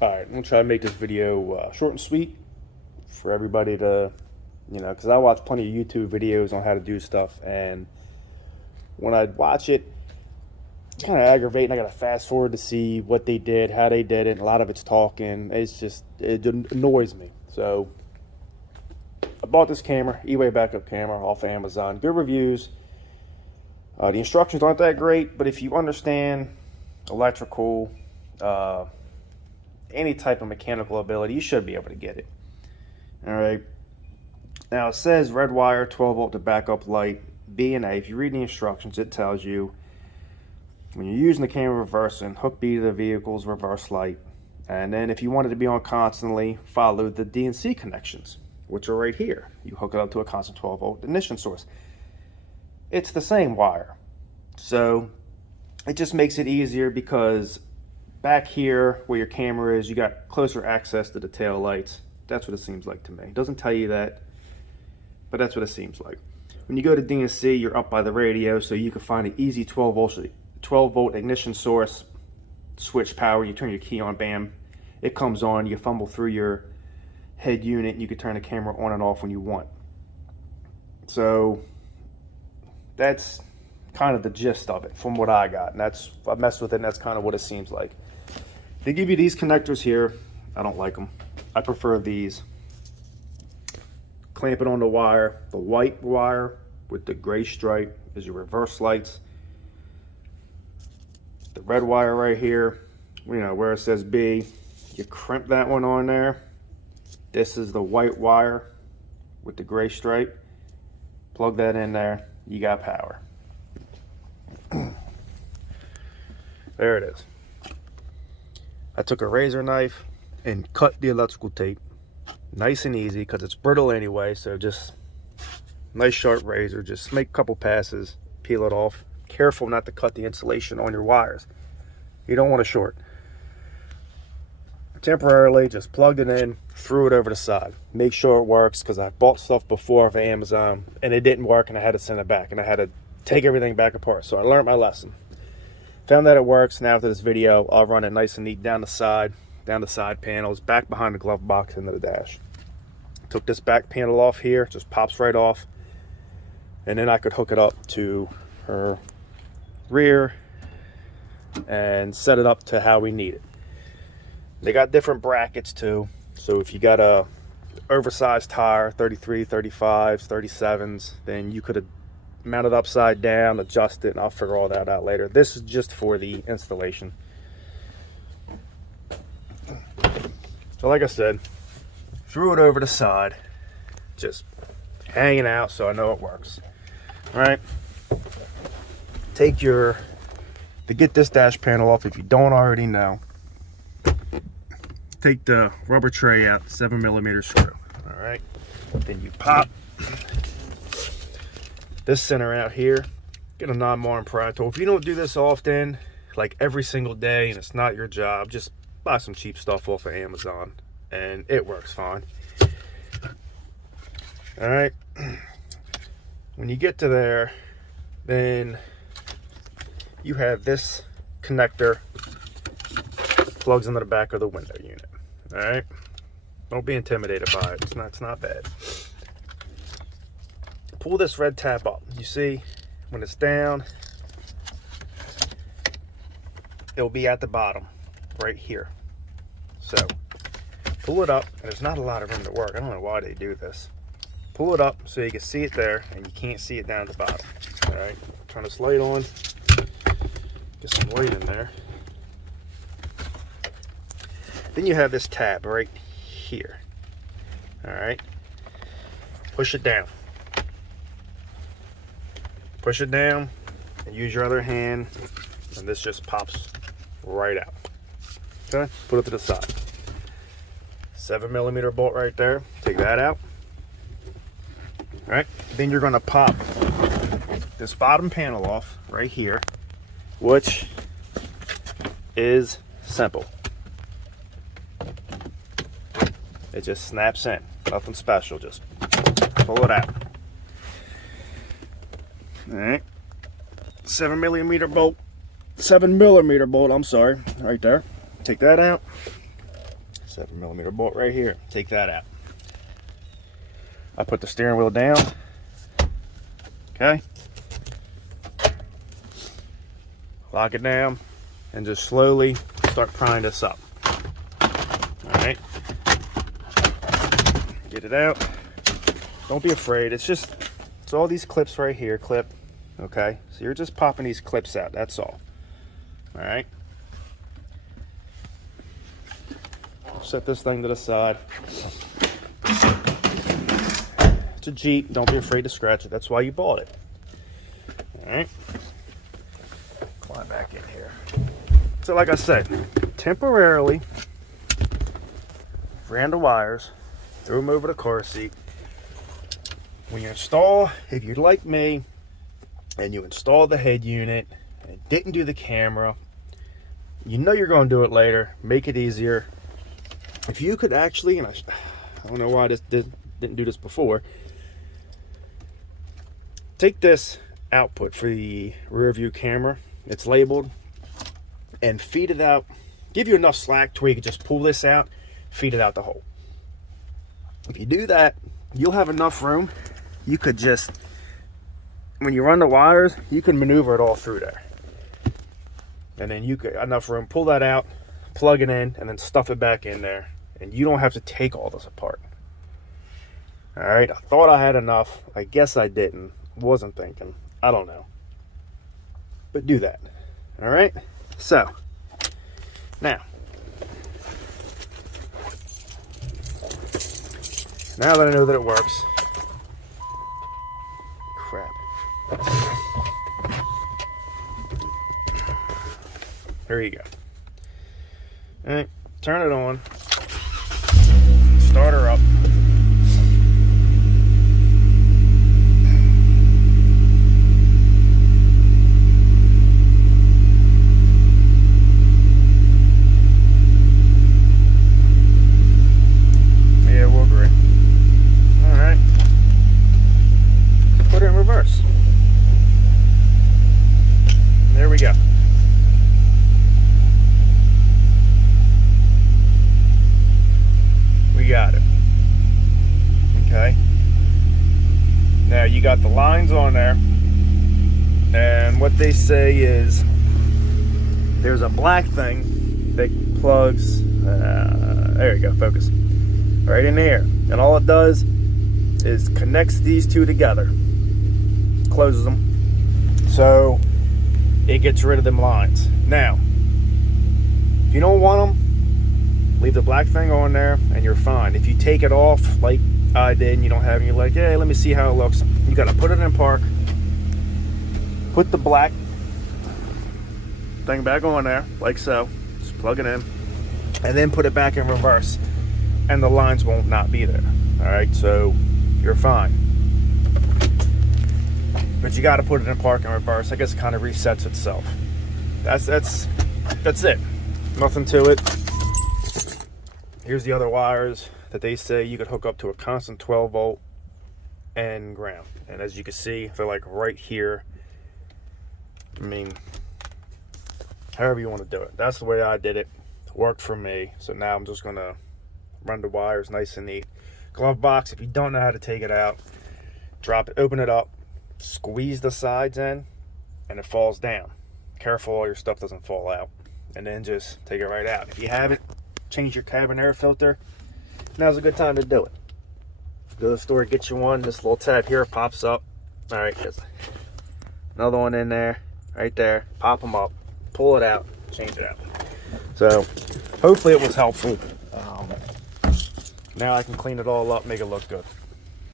Alright, I'm going to try to make this video short and sweet for everybody to, because I watch plenty of YouTube videos on how to do stuff, and when I watch it, it's kind of aggravating. I got to fast forward to see what they did, how they did it, and a lot of it's talking. It annoys me. So, I bought this camera, EWAY backup camera off of Amazon. Good reviews. The instructions aren't that great, but if you understand electrical, any type of mechanical ability, you should be able to get it. All right. Now it says red wire, 12 volt to backup light, B and A. If you read the instructions, it tells you when you're using the camera reversing, hook B to the vehicle's reverse light. And then if you want it to be on constantly, follow the D and C connections, which are right here. You hook it up to a constant 12 volt ignition source. It's the same wire. So it just makes it easier because back here where your camera is, you got closer access to the tail lights. That's what it seems like to me. It doesn't tell you that, but that's what it seems like. When you go to DNC, you're up by the radio, so you can find an easy 12 volt ignition source, switch power, you turn your key on, bam, it comes on, you fumble through your head unit, and you can turn the camera on and off when you want. So that's kind of the gist of it from what I got, and I messed with it, and that's kind of what it seems like. They give you these connectors here. I don't like them. I prefer these. Clamp it on the wire. The white wire with the gray stripe is your reverse lights. The red wire right here, where it says B, you crimp that one on there. This is the white wire with the gray stripe. Plug that in there, you got power. There it is. I took a razor knife and cut the electrical tape. Nice and easy because it's brittle anyway, so just nice sharp razor. Just make a couple passes, peel it off. Careful not to cut the insulation on your wires. You don't want to short. Temporarily, just plugged it in, threw it over the side. Make sure it works because I bought stuff before for Amazon and it didn't work and I had to send it back and I had to take everything back apart. So I learned my lesson. Found that it works. Now after this video, I'll run it nice and neat down the side panels, back behind the glove box into the dash. Took this back panel off here, just pops right off, and then I could hook it up to her rear and set it up to how we need it. They got different brackets too, so if you got a oversized tire, 33, 35s, 37s, then you could have mounted upside down, adjust it, and I'll figure all that out later. This is just for the installation. So like I said, threw it over the side, just hanging out so I know it works. All right, to get this dash panel off, if you don't already know, take the rubber tray out, 7mm screw. All right, then you pop this center out here, get a non-marring pry tool. If you don't do this often, like every single day, and it's not your job, just buy some cheap stuff off of Amazon and it works fine. All right, when you get to there, then you have this connector plugs into the back of the window unit. All right, don't be intimidated by it. It's not bad. Pull this red tab up. You see, when it's down, it'll be at the bottom right here. So pull it up, and there's not a lot of room to work. I don't know why they do this. Pull it up so you can see it there and you can't see it down at the bottom. All right, turn this light on, get some light in there. Then you have this tab right here. All right, push it down. Push it down and use your other hand, and this just pops right out. Okay, put it to the side. 7mm bolt right there, take that out. All right, then you're gonna pop this bottom panel off right here, which is simple. It just snaps in, nothing special, just pull it out. All right, 7mm bolt, I'm sorry, right there. Take that out. 7mm bolt right here. Take that out. I put the steering wheel down. Okay. Lock it down and just slowly start prying this up. Alright. Get it out. Don't be afraid. It's all these clips right here. Clip. Okay. So you're just popping these clips out. That's all. Alright. Set this thing to the side. It's a Jeep. Don't be afraid to scratch it. That's why you bought it. Alright. Climb back in here. So like I said, temporarily ran the wires, threw them over the car seat. When you install, if you're like me and you install the head unit and didn't do the camera, you know you're going to do it later. Make it easier. If you could actually, and I don't know why I didn't do this before, take this output for the rear view camera, it's labeled, and feed it out. Give you enough slack to where you can just pull this out, feed it out the hole. If you do that, you'll have enough room. You could just, when you run the wires, you can maneuver it all through there. And then you could, enough room, pull that out, plug it in, and then stuff it back in there. And you don't have to take all this apart. All right, I thought I had enough. I guess I didn't. Wasn't thinking. I don't know. But do that. All right? So, now that I know that it works. Crap. There you go. All right, turn it on. Start her up. Yeah, we'll agree. All right. Put it in reverse. There we go. We got it. Okay. Now you got the lines on there, and what they say is there's a black thing that plugs. There you go. Focus. Right in here, and all it does is connects these two together, closes them, so it gets rid of them lines. Now, if you don't want them, leave the black thing on there and you're fine. If you take it off like I did and you don't have it, you're like, hey, let me see how it looks, you got to put it in park, put the black thing back on there like so, just plug it in, and then put it back in reverse, and the lines won't not be there. All right, so you're fine. But you got to put it in park and reverse. I guess it kind of resets itself. That's it. Nothing to it. Here's the other wires that they say you could hook up to a constant 12 volt and ground. And as you can see, they're like right here. I mean, however you want to do it. That's the way I did it. It worked for me. So now I'm just going to run the wires nice and neat. Glove box, if you don't know how to take it out, drop it, open it up, squeeze the sides in, and it falls down. Careful all your stuff doesn't fall out. And then just take it right out. If you haven't changed your cabin air filter, now's a good time to do it. Go to the store, get you one. This little tab here pops up. All right, there's another one in there, right there. Pop them up, pull it out, change it out. So hopefully it was helpful. Now I can clean it all up, make it look good.